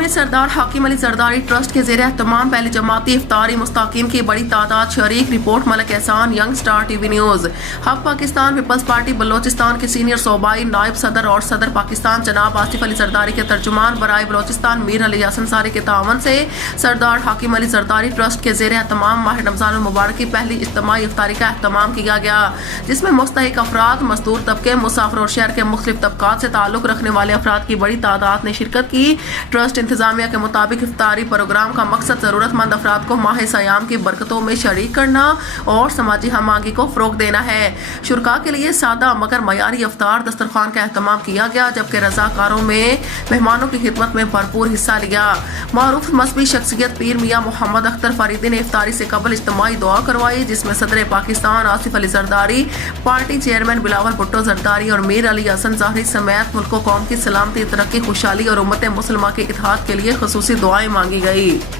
में सरदार हाकिम अली जरदारी ट्रस्ट के ज़ेर एहतमाम पहले जमाती इफ्तारी मुस्ताकिम की बड़ी तादाद शरीक। रिपोर्ट मलिक एहसान, यंग स्टार टीवी न्यूज़। हक पाकिस्तान पीपल्स पार्टी बलोचिस्तान के सीनियर सूबाई नायब सदर और सदर पाकिस्तान जनाब आसिफ अली जरदारी के तर्जुमान बराए बलोचिस्तान मीर अली अंसारी के तावन से सरदार हाकिम अली जरदारी ट्रस्ट के ज़ेर एहतमाम माह रमज़ान मुबारक की पहली इज्तिमाई इफ्तारी का एहतमाम किया गया, जिसमें मुस्तहिक अफराद, मजदूर तबके, मुसाफिर और शहर के मुख्तलिफ तबकात से ताल्लुक़ रखने वाले अफराद की बड़ी तादाद ने शिरकत की। ट्रस्ट इंतजामिया के मुताबिक इफ्तारी प्रोग्राम का मकसद ज़रूरतमंद अफराद को माह सयाम की बरकतों में शरीक करना और समाजी हमांगी को फ़रोग़ देना है। शुरका के लिए सादा मगर मयारी इफ्तार दस्तरखान का एहतमाम किया गया, जबकि रज़ाकारों में मेहमानों की खिदमत में भरपूर हिस्सा लिया। मारूफ मजहबी शख्सियत पीर मियाँ मोहम्मद अख्तर फरीदी ने इफ्तारी से कबल इज्तिमाई दुआ करवाई, जिसमें सदर पाकिस्तान आसिफ अली जरदारी, पार्टी चेयरमैन बिलावल भुट्टो जरदारी और मीर अली हसन ज़ाहरी समेत मुल्क कौम की सलामती, तरक्की, खुशहाली और उम्मत मुसलमा के इत्तेहाद के लिए खुसूसी दुआएं मांगी गई।